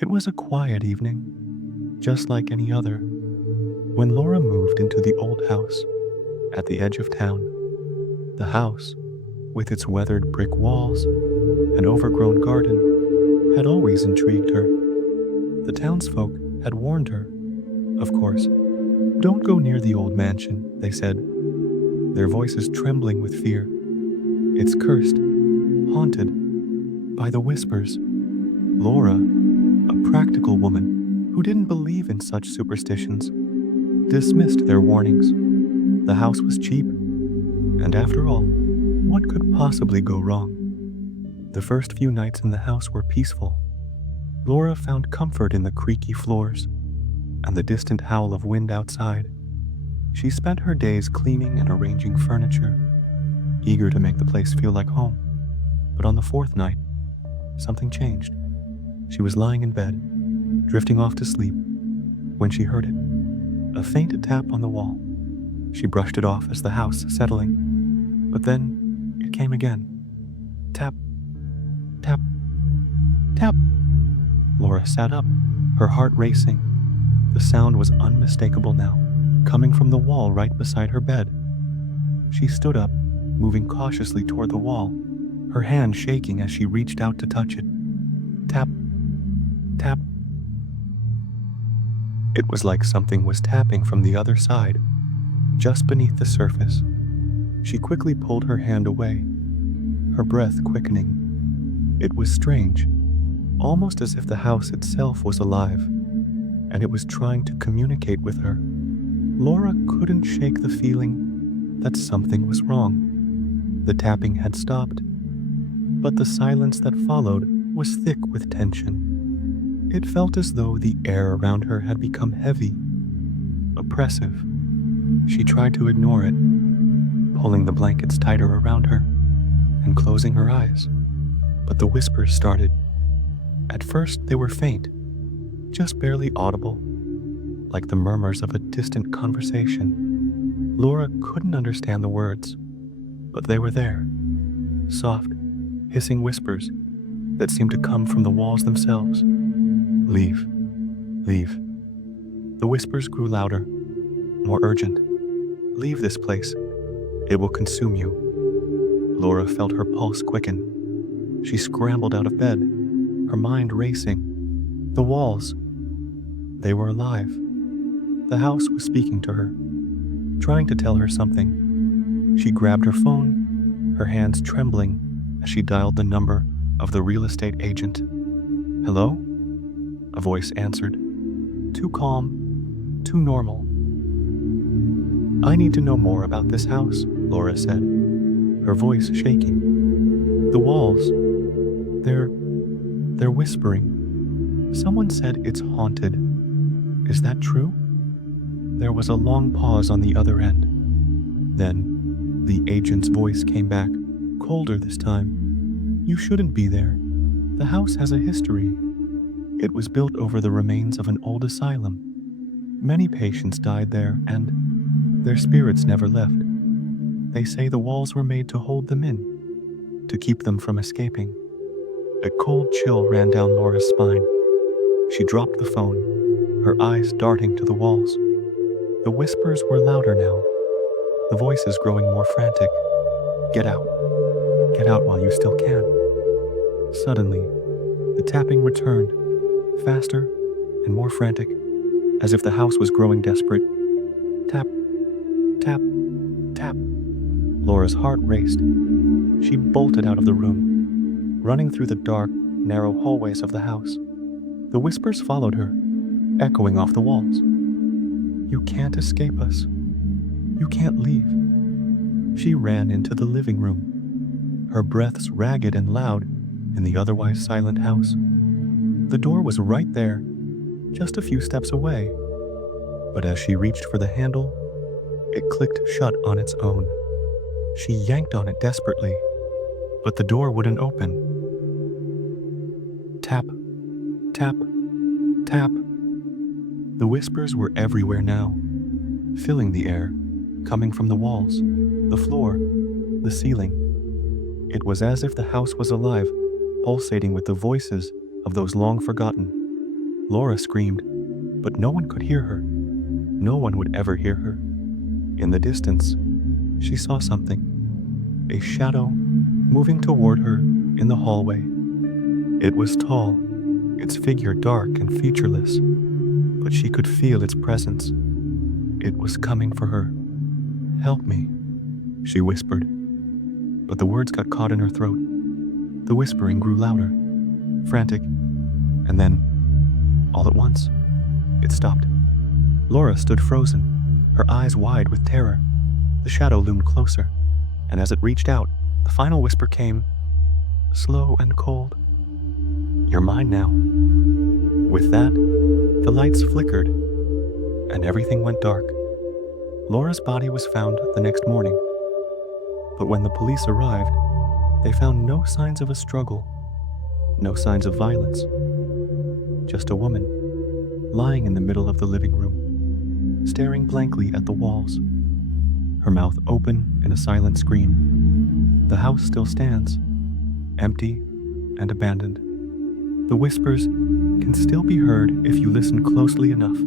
It was a quiet evening, just like any other, when Laura moved into the old house at the edge of town. The house, with its weathered brick walls and overgrown garden, had always intrigued her. The townsfolk had warned her, of course. "Don't go near the old mansion," they said, their voices trembling with fear. "It's cursed, haunted, by the whispers." Laura, a practical woman who didn't believe in such superstitions, dismissed their warnings. The house was cheap, and after all, what could possibly go wrong? The first few nights in the house were peaceful. Laura found comfort in the creaky floors and the distant howl of wind outside. She spent her days cleaning and arranging furniture, eager to make the place feel like home. But on the fourth night, something changed. She was lying in bed, drifting off to sleep, when she heard it. A faint tap on the wall. She brushed it off as the house settling, but then it came again. Tap, tap, tap. Laura sat up, her heart racing. The sound was unmistakable now, coming from the wall right beside her bed. She stood up, moving cautiously toward the wall, her hand shaking as she reached out to touch it. Tap, tap. It was like something was tapping from the other side, just beneath the surface. She quickly pulled her hand away, her breath quickening. It was strange, almost as if the house itself was alive, and it was trying to communicate with her. Laura couldn't shake the feeling that something was wrong. The tapping had stopped, but the silence that followed was thick with tension. It felt as though the air around her had become heavy, oppressive. She tried to ignore it, pulling the blankets tighter around her and closing her eyes. But the whispers started. At first, they were faint, just barely audible, like the murmurs of a distant conversation. Laura couldn't understand the words, but they were there. Soft, hissing whispers that seemed to come from the walls themselves. "Leave, leave." The whispers grew louder, more urgent. "Leave this place. It will consume you." Laura felt her pulse quicken. She scrambled out of bed, her mind racing. The walls, they were alive. The house was speaking to her, trying to tell her something. She grabbed her phone, her hands trembling as she dialed the number of the real estate agent. "Hello?" A voice answered. Too calm, too normal. "I need to know more about this house," Laura said, her voice shaking. "The walls, they're whispering. Someone said it's haunted. Is that true?" There was a long pause on the other end. Then, the agent's voice came back, colder this time. "You shouldn't be there. The house has a history. It was built over the remains of an old asylum. Many patients died there, and their spirits never left. They say the walls were made to hold them in, to keep them from escaping." A cold chill ran down Laura's spine. She dropped the phone, her eyes darting to the walls. The whispers were louder now, the voices growing more frantic. "Get out. Get out while you still can." Suddenly, the tapping returned, faster and more frantic, as if the house was growing desperate. Tap, tap, tap. Laura's heart raced. She bolted out of the room, running through the dark, narrow hallways of the house. The whispers followed her, echoing off the walls. "You can't escape us. You can't leave." She ran into the living room, her breaths ragged and loud in the otherwise silent house. The door was right there, just a few steps away. But as she reached for the handle, it clicked shut on its own. She yanked on it desperately, but the door wouldn't open. Tap, tap, tap. The whispers were everywhere now, filling the air, coming from the walls, the floor, the ceiling. It was as if the house was alive, pulsating with the voices of those long forgotten, Laura screamed, but no one could hear her. No one would ever hear her. In the distance, she saw something. A shadow moving toward her in the hallway. It was tall, its figure dark and featureless, but she could feel its presence. It was coming for her. "Help me," she whispered, but the words got caught in her throat. The whispering grew louder, frantic, and then, all at once, it stopped. Laura stood frozen, her eyes wide with terror. The shadow loomed closer, and as it reached out, the final whisper came, slow and cold. "You're mine now." With that, the lights flickered, and everything went dark. Laura's body was found the next morning, but when the police arrived, they found no signs of a struggle, no signs of violence. Just a woman, lying in the middle of the living room, staring blankly at the walls, her mouth open in a silent scream. The house still stands, empty and abandoned. The whispers can still be heard if you listen closely enough.